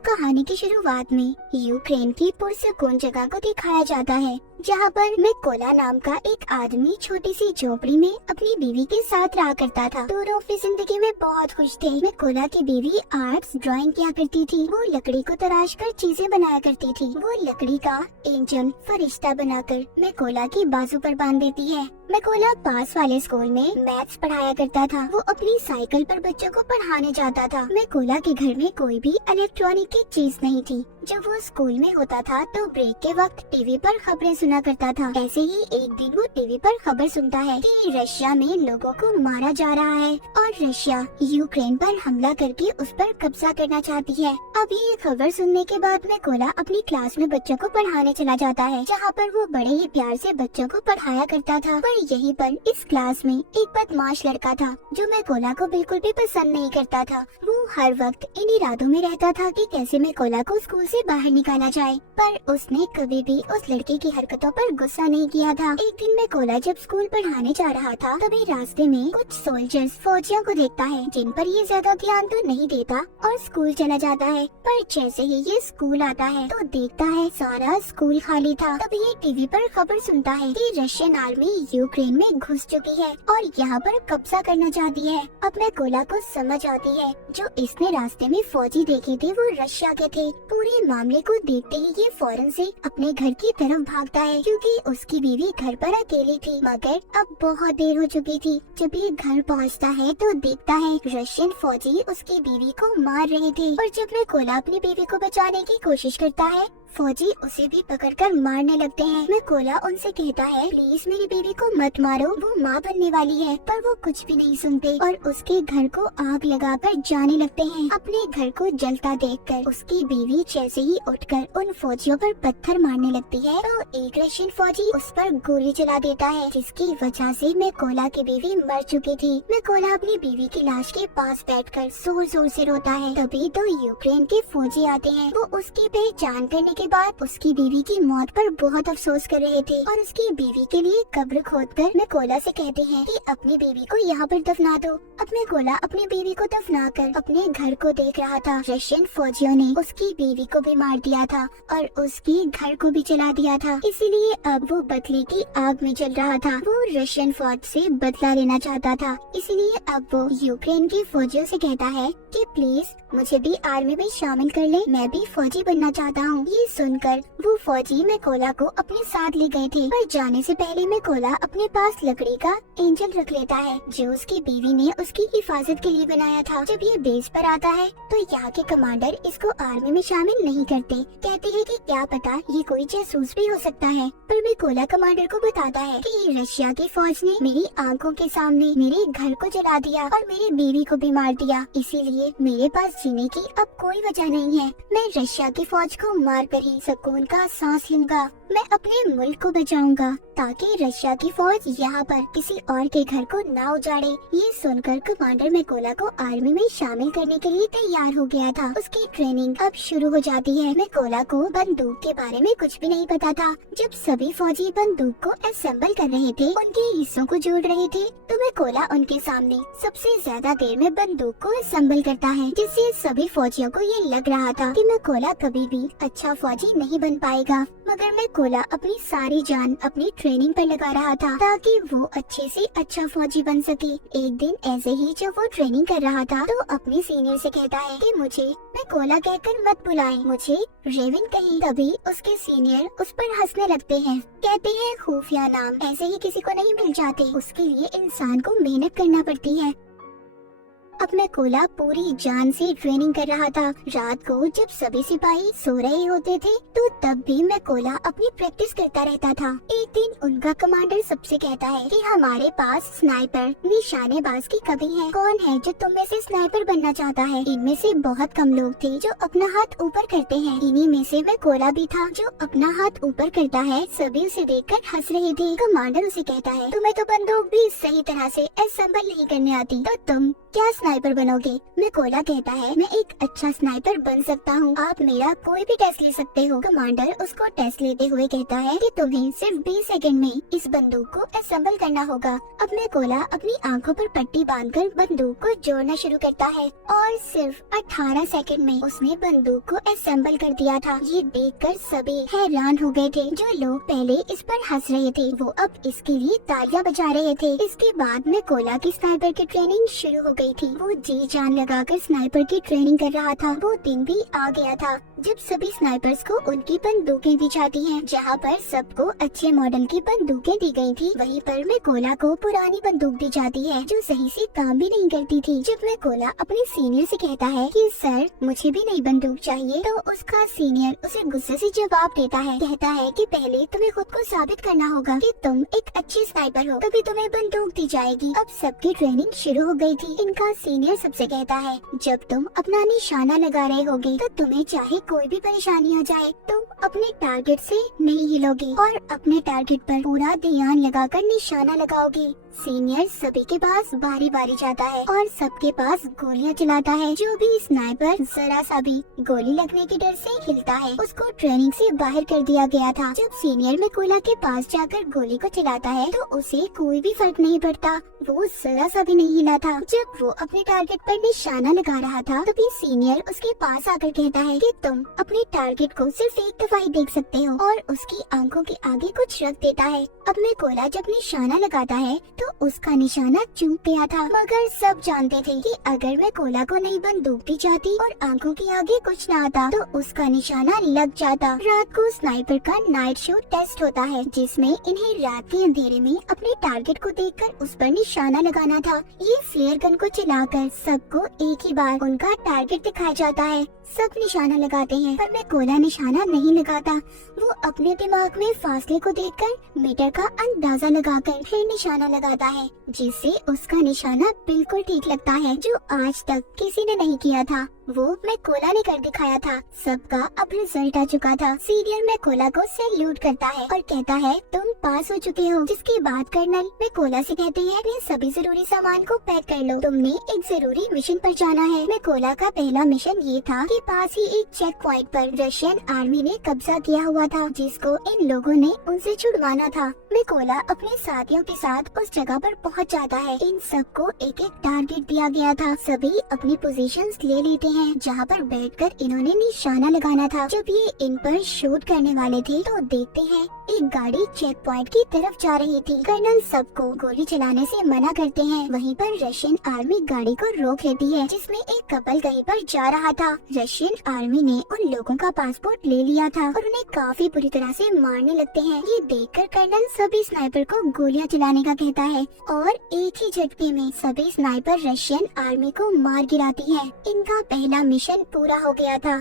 कहानी की शुरुआत में यूक्रेन की पुरसकून जगह को दिखाया जाता है, जहाँ पर मिकोला नाम का एक आदमी छोटी सी झोपड़ी में अपनी बीवी के साथ रहा करता था। दोनों अपनी जिंदगी में बहुत खुश थे। मिकोला की बीवी आर्ट्स ड्राइंग किया करती थी। वो लकड़ी को तराश कर चीजें बनाया करती थी। वो लकड़ी का एंजल फरिश्ता बनाकर मिकोला की बाजू पर बांध देती है। मिकोला पास वाले स्कूल में मैथ्स पढ़ाया करता था। वो अपनी साइकिल पर बच्चों को पढ़ाने जाता था। मिकोला के घर में कोई भी इलेक्ट्रॉनिक की चीज नहीं थी। जब वो स्कूल में होता था तो ब्रेक के वक्त टीवी पर खबरें सुना करता था। ऐसे ही एक दिन वो टीवी पर खबर सुनता है कि रशिया में लोगों को मारा जा रहा है और रशिया यूक्रेन पर हमला करके उस पर कब्जा करना चाहती है। अब ये खबर सुनने के बाद मिकोला अपनी क्लास में बच्चों को पढ़ाने चला जाता है, जहाँ पर वो बड़े ही प्यार से बच्चों को पढ़ाया करता था। पर यहीं पर इस क्लास में एक बदमाश लड़का था जो मिकोला को बिल्कुल भी पसंद नहीं करता था। वो हर वक्त इन इरादों में रहता था कि कैसे मिकोला को स्कूल से बाहर निकाला जाए, पर उसने कभी भी उस लड़के की हरकतों पर गुस्सा नहीं किया था। एक दिन मिकोला जब स्कूल पढ़ाने जा रहा था, तभी रास्ते में कुछ सोल्जर्स फौजियों को देखता है, जिन पर ये ज्यादा ध्यान तो नहीं देता और स्कूल चला जाता है। पर जैसे ही ये स्कूल आता है तो देखता है सारा स्कूल खाली था। तभी ये टीवी पर खबर सुनता है कि रशियन आर्मी यूक्रेन में घुस चुकी है और यहाँ पर कब्जा करना चाहती है। अब मिकोला को समझ आती है जो इसने रास्ते में फौजी देखे थे वो रशिया के थे। पूरे मामले को देखते ही ये फौरन से अपने घर की तरफ भागता है, क्योंकि उसकी बीवी घर पर अकेली थी। मगर अब बहुत देर हो चुकी थी। जब ये घर पहुंचता है तो देखता है रशियन फौजी उसकी बीवी को मार रहे थे। और जब मिकोला अपनी बीवी को बचाने की कोशिश करता है, फौजी उसे भी पकड़कर मारने लगते हैं। मिकोला उनसे कहता है, प्लीज मेरी बीवी को मत मारो, वो माँ बनने वाली है। पर वो कुछ भी नहीं सुनते और उसके घर को आग लगाकर जाने लगते हैं। अपने घर को जलता देखकर उसकी बीवी जैसे ही उठकर उन फौजियों पर पत्थर मारने लगती है तो एक रशियन फौजी उस पर गोली चला देता है, जिसकी वजह से मिकोला की बीवी मर चुकी थी। मिकोला अपनी बीवी की लाश के पास बैठकर जोर जोर से रोता है। तभी तो यूक्रेन के फौजी आते हैं। वो उसकी पहचान करने के बाद उसकी बीवी की मौत पर बहुत अफसोस कर रहे थे और उसकी बीवी के लिए कब्र खोदकर मिकोला से कहते हैं कि अपनी बीवी को यहाँ पर दफना दो। अब मिकोला अपनी बीवी को दफनाकर अपने घर को देख रहा था। रशियन फौजियों ने उसकी बीवी को भी मार दिया था और उसके घर को भी जला दिया था, इसीलिए अब वो बदले की आग में जल रहा था। वो रशियन फौज से बदला लेना चाहता था, इसीलिए अब वो यूक्रेन के फौजियों से कहता है कि प्लीज मुझे भी आर्मी में शामिल कर ले, मैं भी फौजी बनना चाहता हूँ। ये सुनकर वो फौजी मिकोला को अपने साथ ले गए थे। पर जाने से पहले मिकोला अपने पास लकड़ी का एंजल रख लेता है, जो उसकी बीवी ने उसकी हिफाजत के लिए बनाया था। जब ये बेस पर आता है तो यहाँ के कमांडर इसको आर्मी में शामिल नहीं करते। कहते हैं कि क्या पता ये कोई जासूस भी हो सकता है। पर मिकोला कमांडर को बताता है कि रशिया की फौज ने मेरी आंखों के सामने मेरे घर को जला दिया और मेरी बीवी को भी मार दिया, इसीलिए मेरे पास जीने की अब कोई वजह नहीं है। मैं रशिया की फौज को मार कर ही सुकून का सांस लूंगा। मैं अपने मुल्क को बचाऊंगा ताकि रशिया की फौज यहाँ पर किसी और के घर को ना उजाड़े। ये सुनकर कमांडर मिकोला को आर्मी में शामिल करने के लिए तैयार हो गया था। उसकी ट्रेनिंग अब शुरू हो जाती है। मिकोला को बंदूक के बारे में कुछ भी नहीं पता था। जब सभी फौजी बंदूक को असेंबल कर रहे थे, उनके हिस्सों को जोड़ रहे थे, तो मिकोला उनके सामने सबसे ज्यादा देर में बंदूक को असेंबल करता है, जिससे सभी फौजियों को ये लग रहा था कि मिकोला कभी भी अच्छा फौजी नहीं बन पाएगा। मगर मिकोला अपनी सारी जान अपनी ट्रेनिंग पर लगा रहा था ताकि वो अच्छे से अच्छा फौजी बन सके। एक दिन ऐसे ही जब वो ट्रेनिंग कर रहा था तो अपने सीनियर से कहता है कि मुझे मिकोला कहकर मत बुलाएं, मुझे रेविन कहीं। तभी उसके सीनियर उस पर हंसने लगते हैं, कहते हैं खुफिया नाम ऐसे ही किसी को नहीं मिल जाते, उसके लिए इंसान को मेहनत करना पड़ती है। अब मिकोला पूरी जान से ट्रेनिंग कर रहा था। रात को जब सभी सिपाही सो रहे होते थे तो तब भी मिकोला अपनी प्रैक्टिस करता रहता था। एक दिन उनका कमांडर सबसे कहता है कि हमारे पास स्नाइपर निशानेबाज की कमी है। कौन है जो तुम में से स्नाइपर बनना चाहता है? इनमें से बहुत कम लोग थे जो अपना हाथ ऊपर करते हैं। इन्हीं में से मिकोला भी था जो अपना हाथ ऊपर करता है। सभी उसे देखकर हंस रहे थे। कमांडर उसे कहता है, तुम्हें तो बंदूक भी सही तरह से असेंबल नहीं करने आती, तो तुम क्या स्नाइपर बनोगे? मैकोला कहता है मैं एक अच्छा स्नाइपर बन सकता हूँ, आप मेरा कोई भी टेस्ट ले सकते हो। कमांडर उसको टेस्ट लेते हुए कहता है कि तुम्हें सिर्फ 20 सेकंड में इस बंदूक को असेंबल करना होगा। अब मैकोला अपनी आंखों पर पट्टी बांधकर बंदूक को जोड़ना शुरू करता है और सिर्फ 18 सेकंड में उसने बंदूक को असेंबल कर दिया था। ये देखकर सभी हैरान हो गए थे। जो लोग पहले इस पर हंस रहे थे वो अब इसके लिए तालियां बजा रहे थे। इसके बाद मैकोला की स्नाइपर की ट्रेनिंग शुरू हो गई थी। वो जी जान लगाकर स्नाइपर की ट्रेनिंग कर रहा था। वो दिन भी आ गया था जब सभी स्नाइपर्स को उनकी बंदूकें दी जाती हैं। जहाँ पर सबको अच्छे मॉडल की बंदूकें दी गई थी, वहीं पर मैकोला को पुरानी बंदूक दी जाती है जो सही से काम भी नहीं करती थी। जब मैकोला अपने सीनियर से कहता है कि सर मुझे भी नई बंदूक चाहिए, तो उसका सीनियर उसे गुस्से से जवाब देता है। कहता है कि पहले तुम्हें खुद को साबित करना होगा कि तुम एक अच्छी स्नाइपर हो, तभी तुम्हें बंदूक दी जाएगी। अब सबकी ट्रेनिंग शुरू हो गई थी। इनका सीनियर सबसे कहता है जब तुम अपना निशाना लगा रहे होगे तो तुम्हें चाहे कोई भी परेशानी हो जाए, तुम अपने टारगेट से नहीं हिलोगे और अपने टारगेट पर पूरा ध्यान लगाकर निशाना लगाओगे। सीनियर सभी के पास बारी बारी जाता है और सबके पास गोलियां चलाता है। जो भी स्नाइपर जरा सा भी गोली लगने के डर से हिलता है उसको ट्रेनिंग से बाहर कर दिया गया था। जब सीनियर मैकोला के पास जाकर गोली को चलाता है तो उसे कोई भी फर्क नहीं पड़ता, वो जरा सा भी नहीं हिला था। जब वो अपने टारगेट पर निशाना लगा रहा था तभी सीनियर उसके पास आकर कहता है कि तुम अपने टारगेट को सिर्फ एक दफा ही देख सकते हो, और उसकी आंखों के आगे कुछ रख देता है। अब मैकोला जब निशाना लगाता है तो उसका निशाना चूक गया था, मगर सब जानते थे कि अगर मैकोला को नई बंदूक दी जाती और आंखों के आगे कुछ न आता तो उसका निशाना लग जाता। रात को स्नाइपर का नाइट शो टेस्ट होता है जिसमें इन्हें रात के अंधेरे में अपने टारगेट को देखकर उस पर निशाना लगाना था। ये फ्लेयर गन को चलाकर सबको एक ही बार उनका टारगेट दिखाया जाता है। सब निशाना लगाते हैं पर मैकोला निशाना नहीं लगाता। वो अपने दिमाग में फासले को देखकर मीटर का अंदाजा लगाकर फिर निशाना लगाता है, जिससे उसका निशाना बिल्कुल ठीक लगता है, जो आज तक किसी ने नहीं किया था। वो मैकोला ने कर दिखाया था। सबका अब रिजल्ट आ चुका था। सीनियर मैकोला को सैल्यूट करता है और कहता है तुम पास हो चुके हो। जिसके बाद कर्नल मैकोला से कहते हैं अपने सभी जरूरी सामान को पैक कर लो, तुमने एक जरूरी मिशन पर जाना है। मैकोला का पहला मिशन ये था कि पास ही एक चेक पॉइंट पर रशियन आर्मी ने कब्जा किया हुआ था, जिसको इन लोगों ने उनसे छुड़वाना था। मैकोला अपने साथियों के साथ उस जगह पर पहुंच जाता है। इन सबको एक एक टारगेट दिया गया था। सभी अपनी पोजीशंस ले लेते हैं जहाँ पर बैठकर इन्होंने निशाना लगाना था। जब ये इन पर शूट करने वाले थे तो देखते हैं एक गाड़ी चेक पॉइंट की तरफ जा रही थी। कर्नल सबको गोली चलाने से मना करते हैं। वहीं पर रशियन आर्मी गाड़ी को रोक लेती है जिसमें एक कपल कहीं पर जा रहा था। रशियन आर्मी ने उन लोगों का पासपोर्ट ले लिया था और उन्हें काफी बुरी तरह से मारने लगते हैं। ये देखकर कर्नल सभी स्नाइपर को गोलियां चलाने का कहता है और एक ही झटके में सभी स्नाइपर रशियन आर्मी को मार गिराती है। इनका पहला मिशन पूरा हो गया था।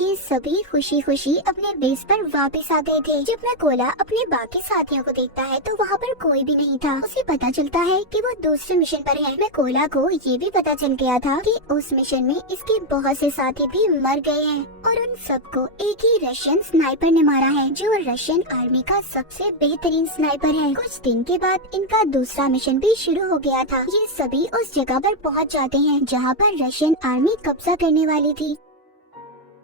ये सभी खुशी खुशी अपने बेस पर वापस आ गए थे। जब मैकोला अपने बाकी साथियों को देखता है तो वहाँ पर कोई भी नहीं था। उसे पता चलता है कि वो दूसरे मिशन पर है। मैकोला को ये भी पता चल गया था कि उस मिशन में इसके बहुत से साथी भी मर गए हैं और उन सबको एक ही रशियन स्नाइपर ने मारा है, जो रशियन आर्मी का सबसे बेहतरीन स्नाइपर है। कुछ दिन के बाद इनका दूसरा मिशन भी शुरू हो गया था। ये सभी उस जगह पर पहुंच जाते हैं जहां पर रशियन आर्मी कब्जा करने वाली थी।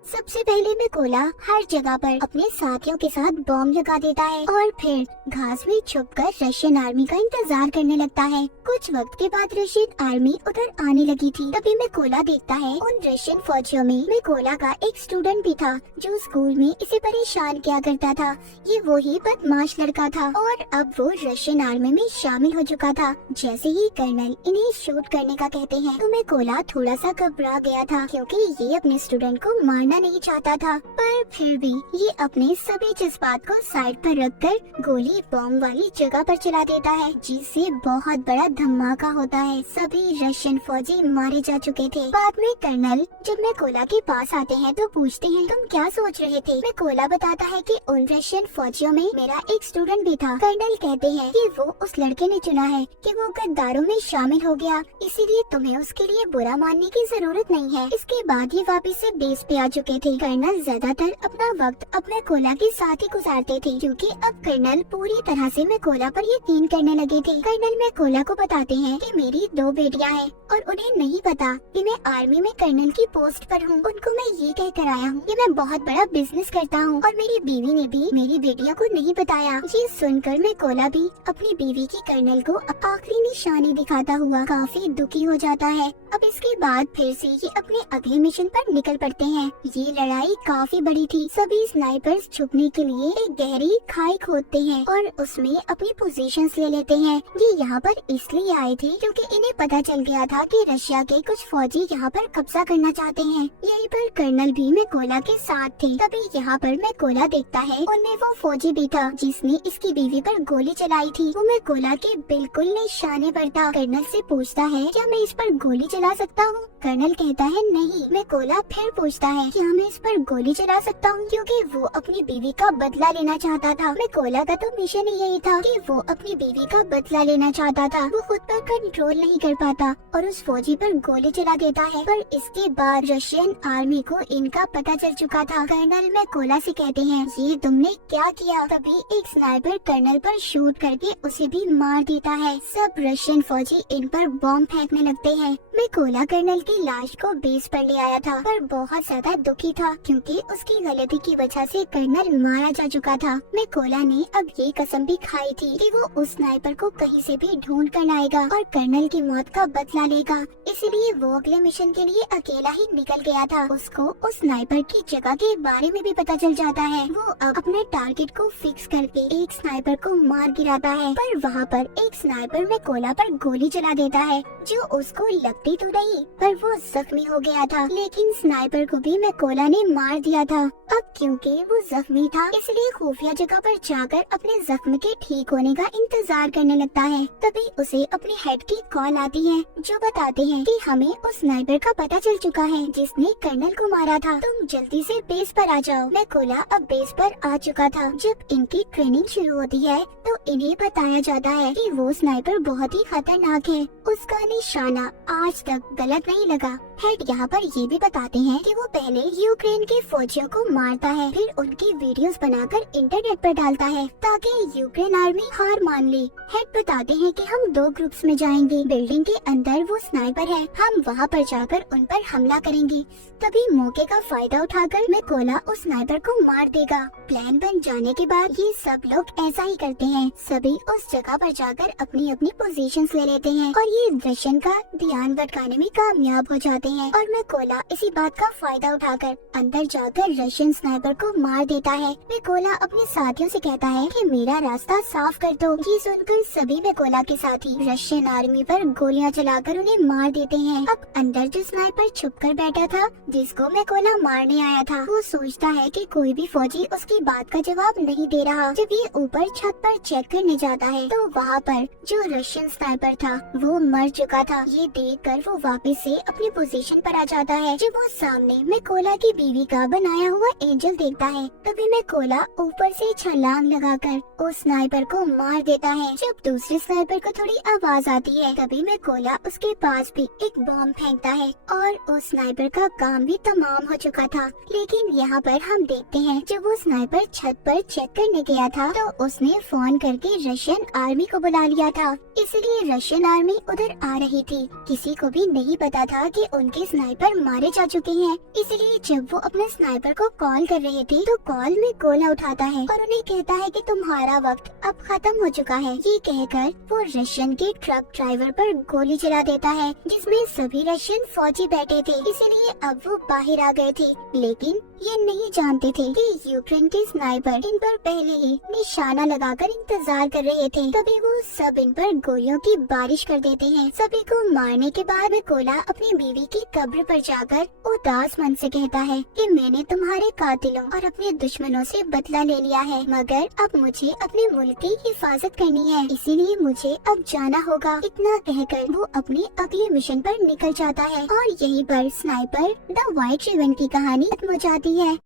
सबसे पहले मैकोला हर जगह पर अपने साथियों के साथ बॉम्ब लगा देता है और फिर घास में छुपकर रशियन आर्मी का इंतजार करने लगता है। कुछ वक्त के बाद रशियन आर्मी उधर आने लगी थी। तभी मैकोला देखता है उन रशियन फौजियों में मैकोला का एक स्टूडेंट भी था जो स्कूल में इसे परेशान किया करता था। ये वही बदमाश लड़का था और अब वो रशियन आर्मी में शामिल हो चुका था। जैसे ही कर्नल इन्हें शूट करने का कहते हैं तो मैकोला थोड़ा सा घबरा गया था, क्योंकि ये अपने स्टूडेंट को मारना नहीं चाहता था, पर फिर भी ये अपने सभी जज्बात को साइड पर रखकर गोली बॉम्ब वाली जगह पर चला देता है, जिससे बहुत बड़ा धमाका होता है। सभी रशियन फौजी मारे जा चुके थे। बाद में कर्नल जब मैकोला के पास आते हैं तो पूछते हैं तुम क्या सोच रहे थे? मैकोला बताता है कि उन रशियन फौजियों में मेरा एक स्टूडेंट भी था। कर्नल कहते हैं कि वो उस लड़के ने चुना है कि वो गद्दारों में शामिल हो गया, इसीलिए तुम्हें उसके लिए बुरा मानने की जरूरत नहीं है। इसके बाद ये वापस से बेस पे आ चुके चुके थे। कर्नल ज्यादातर अपना वक्त अपने कोला के साथ ही गुजारते थे, क्योंकि अब कर्नल पूरी तरह से मैकोला पर यकीन करने लगे थे। कर्नल मैकोला को बताते हैं कि मेरी 2 बेटियां हैं और उन्हें नहीं पता कि मैं आर्मी में कर्नल की पोस्ट पर हूँ। उनको मैं ये कह कर आया हूँ कि मैं बहुत बड़ा बिजनेस करता हूँ और मेरी बीवी ने भी मेरी बेटियों को नहीं बताया। ये सुनकर मैकोला भी अपनी बीवी की कर्नल को आखिरी निशानी दिखाता हुआ काफी दुखी हो जाता है। अब इसके बाद फिर से ये अपने अगले मिशन पर निकल पड़ते हैं। ये लड़ाई काफी बड़ी थी। सभी स्नाइपर्स छुपने के लिए एक गहरी खाई खोदते हैं और उसमें अपनी पोजीशंस ले लेते हैं। ये यहाँ पर इसलिए आए थे क्योंकि इन्हें पता चल गया था कि रशिया के कुछ फौजी यहाँ पर कब्जा करना चाहते हैं। यहीं पर कर्नल भी मैकोला के साथ थे। तभी यहाँ पर मैकोला देखता है उनमें वो फौजी भी था जिसने इसकी बीवी पर गोली चलाई थी। वो मैकोला के बिल्कुल निशाने पर था। कर्नल से पूछता है क्या मैं इस पर गोली चला सकता हूँ? कर्नल कहता है नहीं। मैकोला फिर पूछता है क्या मैं इस पर गोली चला सकता हूँ, क्योंकि वो अपनी बीवी का बदला लेना चाहता था। मैकोला का तो मिशन ही यही था कि वो अपनी बीवी का बदला लेना चाहता था। वो खुद पर कंट्रोल नहीं कर पाता और उस फौजी पर गोली चला देता है। पर इसके बाद रशियन आर्मी को इनका पता चल चुका था। कर्नल मैकोला से कहते हैं ये तुमने क्या किया? तभी एक स्नाइपर कर्नल पर शूट करके उसे भी मार देता है। सब रशियन फौजी इन पर बॉम्ब फेंकने लगते हैं। मैकोला कर्नल की लाश को बेस पर ले आया था पर बहुत ज्यादा दुखी था क्योंकि उसकी गलती की वजह से कर्नल मारा जा चुका था। मैकोला ने अब ये कसम भी खाई थी कि वो उस स्नाइपर को कहीं से भी ढूंढ कर लाएगा और कर्नल की मौत का बदला लेगा। इसलिए वो अगले मिशन के लिए अकेला ही निकल गया था। उसको उस स्नाइपर की जगह के बारे में भी पता चल जाता है। वो अब अपने टारगेट को फिक्स करके एक स्नाइपर को मार गिराता है, पर वहाँ पर एक स्नाइपर मैकोला पर गोली चला देता है जो उसको लगती तो नहीं, पर वो जख्मी हो गया था। लेकिन स्नाइपर को भी मैकोला ने मार दिया था। अब क्योंकि वो जख्मी था इसलिए खुफिया जगह पर जाकर अपने जख्म के ठीक होने का इंतजार करने लगता है। तभी उसे अपने हेड की कॉल आती है जो बताते हैं कि हमें उस स्नाइपर का पता चल चुका है जिसने कर्नल को मारा था। तुम जल्दी से बेस पर आ जाओ। मैकोला अब बेस पर आ चुका था। जब इनकी ट्रेनिंग शुरू होती है तो इन्हें बताया जाता है कि वो स्नाइपर बहुत ही खतरनाक है। उसका निशाना आज तक गलत नहीं लगा। हेड यहाँ पर ये भी बताते हैं कि वो पहले यूक्रेन के फौजियों को मारता है, फिर उनकी वीडियोस बनाकर इंटरनेट पर डालता है ताकि यूक्रेन आर्मी हार मान ले। हेड बताते हैं कि हम 2 ग्रुप्स में जाएंगे। बिल्डिंग के अंदर वो स्नाइपर है, हम वहाँ पर जाकर उन पर हमला करेंगे। तभी मौके का फायदा उठाकर मैकोला उस स्नाइपर को मार देगा। प्लान बन जाने के बाद ये सब लोग ऐसा ही करते हैं। सभी उस जगह पर जाकर अपनी अपनी पोजीशंस ले लेते हैं और ये रशियन का ध्यान भटकाने में कामयाब हो जाते हैं। और मैकोला इसी बात का फायदा उठाकर अंदर जाकर रशियन स्नाइपर को मार देता है। मैकोला अपने साथियों से कहता है कि मेरा रास्ता साफ कर दो। ये सुनकर सभी मैकोला के साथी रशियन आर्मी पर गोलियां चलाकर उन्हें मार देते हैं। अब अंदर जो स्नाइपर छुपकर बैठा था जिसको मैकोला मारने आया था, वो सोचता है कि कोई भी फौजी उसकी बात का जवाब नहीं दे रहा। जब ये ऊपर छत पर चेक करने जाता है तो वहाँ पर जो रशियन स्नाइपर था वो मर चुका था। ये देखकर वो वापस से अपनी पोजीशन पर आ जाता है। जब वो सामने मैकोला की बीवी का बनाया हुआ एंजल देखता है तभी मैकोला ऊपर से छलांग लगाकर उस स्नाइपर को मार देता है। जब दूसरे स्नाइपर को थोड़ी आवाज आती है तभी मैकोला उसके पास भी एक बॉम्ब फेंकता है और उस स्नाइपर का काम भी तमाम हो चुका था। लेकिन यहाँ पर हम देखते हैं जब वो स्नाइपर छत पर चेक करने गया था तो उसने फोन करके रशियन आर्मी को बुला लिया था। इसलिए रशियन आर्मी उधर आ रही थी। किसी को भी नहीं पता था कि उनके स्नाइपर मारे जा चुके हैं। इसलिए जब वो अपने स्नाइपर को कॉल कर रहे थे तो कॉल में मैकोला उठाता है और उन्हें कहता है कि तुम्हारा वक्त अब खत्म हो चुका है। ये कहकर वो रशियन के ट्रक ड्राइवर पर गोली चला देता है जिसमें सभी रशियन फौजी बैठे थे। इसलिए अब वो बाहर आ गए थे, लेकिन ये नहीं जानते थे कि यूक्रेन के स्नाइपर इन पर पहले ही निशाना लगाकर इंतजार कर रहे थे। तभी वो सब इन पर गोलियों की बारिश कर देते हैं। सभी को मारने के बाद मैकोला अपनी बीवी की कब्र पर जाकर उदास मन से कहता है कि मैंने तुम्हारे कातिलों और अपने दुश्मनों से बदला ले लिया है, मगर अब मुझे अपने मुल्क की हिफाजत करनी है, इसीलिए मुझे अब जाना होगा। इतना कहकर वो अपने अगले मिशन पर निकल जाता है और यहीं पर स्नाइपर द व्हाइट रिबन की कहानी खत्म हो जाती है।